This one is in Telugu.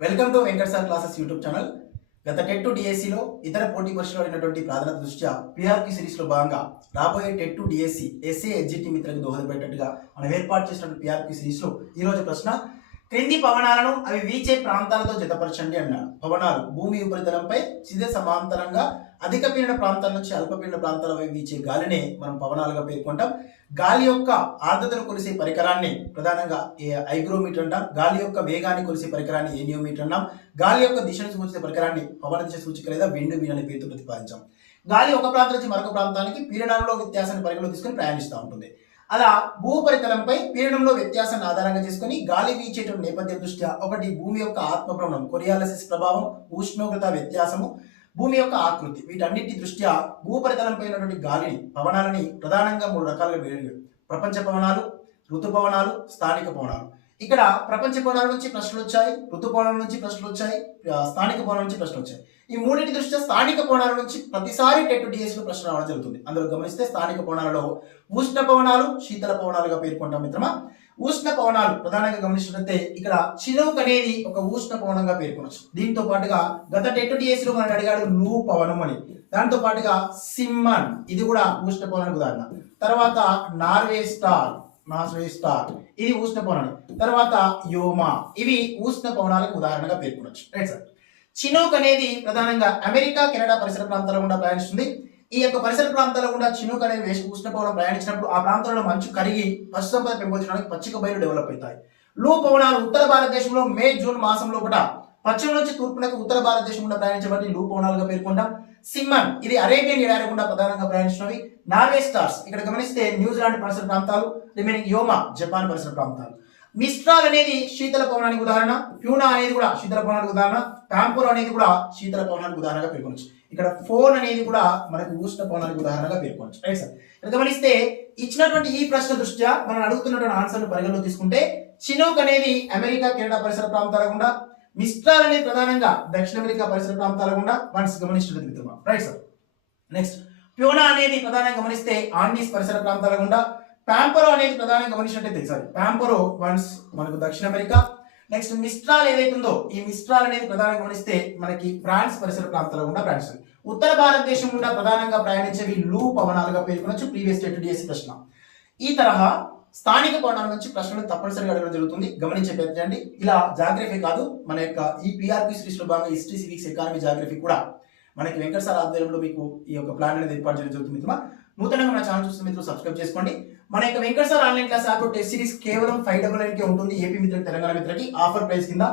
Welcome to Venkat sir classes YouTube channel. గత టెట్ టు డిఎస్సిలో ఇతర పోటీ పరీక్షలో అయినటువంటి ప్రాధాన్యత దృష్ట్యా పిఆర్కి సిరీస్లో భాగంగా రాబోయే TET to DSC SA SGT మిత్రులకు దోహదపడేటట్టుగా మనం ఏర్పాటు చేసినటువంటి పిఆర్కి సిరీస్లో ఈరోజు ప్రశ్న క్రింది పవనాలను అవి వీచే ప్రాంతాలతో జతపరచండి అన్నాడు. పవనాలు భూమి ఉపరితలంపై సిధ సమాంతరంగా అధిక పీడన ప్రాంతాల నుంచి అల్పపీడన ప్రాంతాలపై వీచే గాలినే మనం పవనాలుగా పేర్కొంటాం. గాలి యొక్క ఆర్ద్రతను కొలిసే పరికరాన్ని ప్రధానంగా ఏ- ఐగ్రోమీటర్ అంటాం. గాలి యొక్క వేగాన్ని కొలిసే పరికరాన్ని ఏనియోమీటర్ అన్నాం గాలి యొక్క దిశను సూచించే పరికరాన్ని పవన దిశ సూచిక లేదా విండు వీన్ అనే పేరుతో ప్రతిపాదించాం. గాలి ఒక ప్రాంతం నుంచి మరొక ప్రాంతానికి పీడనంలో వ్యత్యాసాన్ని పరిగణలో తీసుకొని ప్రయాణిస్తూ ఉంటుంది. అలా భూపరితలంపై పీడనంలో వ్యత్యాసాన్ని ఆధారంగా చేసుకొని గాలి వీచేటువంటి నేపథ్యం దృష్ట్యా ఒకటి భూమి యొక్క ఆత్మభ్రమణం కొరియాలసిస్ ప్రభావం ఉష్ణోగ్రత వ్యత్యాసము భూమి యొక్క ఆకృతి. వీటన్నిటి దృష్ట్యా భూపరితలంపై ఉన్నటువంటి గాలిని పవనాలని ప్రధానంగా మూడు రకాలుగా వేరు ప్రపంచ పవనాలు ఋతుపవనాలు స్థానిక పవనాలు. ఇక్కడ ప్రపంచ కోణాల నుంచి ప్రశ్నలు వచ్చాయి ఋతుపవనాల నుంచి ప్రశ్నలు వచ్చాయి స్థానిక కోణాల నుంచి ప్రశ్నలు వచ్చాయి. ఈ మూడింటి దృష్ట్యా స్థానిక కోణాల నుంచి ప్రతిసారి టెట్ డిఎస్లో ప్రశ్న రావడం జరుగుతుంది. అందులో గమనిస్తే స్థానిక కోణాలలో ఉష్ణ పవనాలు శీతల పవనాలుగా పేర్కొంటాం మిత్రమా? ఉష్ణ పవనాలు ప్రధానంగా గమనించినట్లయితే ఇక్కడ చినౌక్ అనేది ఒక ఉష్ణ పవనంగా పేర్కొనవచ్చు దీంతో పాటుగా గత టెట్ డిఎస్లో మనం అడిగాడు లూ పవనం అని. దాంతో పాటుగా సిమ్మన్ ఇది కూడా ఉష్ణ పవనానికి ఉదాహరణ. తర్వాత నార్వే స్టార్ నార్వే ఇది ఉష్ణ పవనం తర్వాత యోమా ఇవి ఉష్ణ పౌరాణాలకు ఉదాహరణగా పేర్కొనవచ్చు రైట్ సార్ చినోక్ అనేది ప్రధానంగా అమెరికా కెనడా పరిసర ప్రాంతాల గుండా ప్రయాణిస్తుంది. ఈ యొక్క పరిసర ప్రాంతాల గుండా చినోక్ అనేది వేసి ఉష్ణపవనం ప్రయాణించినప్పుడు ఆ ప్రాంతంలో మంచు కరిగి పశు సంపద పచ్చిక బయలు డెవలప్ అవుతాయి. లూ పవనాలు ఉత్తర భారతదేశంలో మే జూన్ మాసంలో కూడా పశ్చిమ నుంచి తూర్పునకు ఉత్తర భారతదేశం గుండా ప్రయాణించబడి లూ పేర్కొంటాం. సిమ్మన్ ఇది అరేబియన్ ఎడారి గుండా ప్రధానంగా ప్రయాణించినవి నార్వే స్టార్స్ ఇక్కడ గమనిస్తే న్యూజిలాండ్ పరిసర ప్రాంతాలు రిమైనింగ్ యోమా జపాన్ పరిసర ప్రాంతాలు. మిస్ట్రాల్ అనేది శీతల పవనానికి ఉదాహరణ. ప్యూనా అనేది కూడా శీతల పవనానికి ఉదాహరణ. టాంపూర్ అనేది కూడా శీతల పవనానికి ఉదాహరణగా పేర్కొనవచ్చు ఇక్కడ ఫోన్ అనేది కూడా మనకు ఉష్ణ పవనానికి ఉదాహరణగా పేర్కొనవచ్చు రైట్ సార్? ఇక్కడ గమనిస్తే ఇచ్చినటువంటి ఈ ప్రశ్న దృష్ట్యా మనం అడుగుతున్నటువంటి ఆన్సర్ పరిగణలో తీసుకుంటే చినోక్ అనేది అమెరికా కెనడా పరిసర ప్రాంతాల గుండా మిస్ట్రాల్ అనేది ప్రధానంగా దక్షిణ అమెరికా పరిసర ప్రాంతాల గుండా వన్స్ గమనించినట్టు మిత్రమా రైట్ సార్ నెక్స్ట్ ప్యూనా అనేది ప్రధానంగా గమనిస్తే ఆండీస్ పరిసర ప్రాంతాల గుండా ప్యాంపరో అనేది ప్రధానంగా గమనించినట్టయితే సారీ ప్యాంపరో వన్స్ మనకు దక్షిణ అమెరికా. నెక్స్ట్ మిస్ట్రాల్ ఏదైతుందో ఈ మిస్ట్రాల్ అనేది ప్రధానంగా గమనిస్తే మనకి ఫ్రాన్స్ పరిసర ప్రాంతాల గుండా ప్రయాణిస్తుంది ఉత్తర భారతదేశం గుండా ప్రధానంగా ప్రయాణించేవి లూ పవనాలుగా పేర్కొనొచ్చు ప్రీవియస్ స్టేట్ డిఎస్సి ప్రశ్న. ఈ తరహా స్థానిక కోణాల నుంచి ప్రశ్నలు తప్పనిసరిగా అడగడం జరుగుతుంది. గమనించే ప్రయత్నండి ఇలా జాగ్రఫీ కాదు మన యొక్క ఈ పిఆర్పి సిరీస్లో భాగంగా హిస్టరీ సివిక్స్ ఎకానమీ జాగ్రఫీ కూడా మనకి వెంకట సార్ ఆధ్వర్యంలో మీకు ఈ యొక్క ప్లాన్ అనేది ఏర్పాటు చేయడం జరుగుతుంది మిత్రమా. నూతనంగా మన ఛానల్ చూస్తున్న మిత్రులు సబ్స్క్రైబ్ చేసుకోండి. మన యొక్క Venkata sir online class app test series కేవలం ఫైవ్ డబల్ నైన్కే ఉంటుంది. ఏపీ మిత్రులకి తెలంగాణ మిత్రులకి ఆఫర్ ప్రైస్ కింద.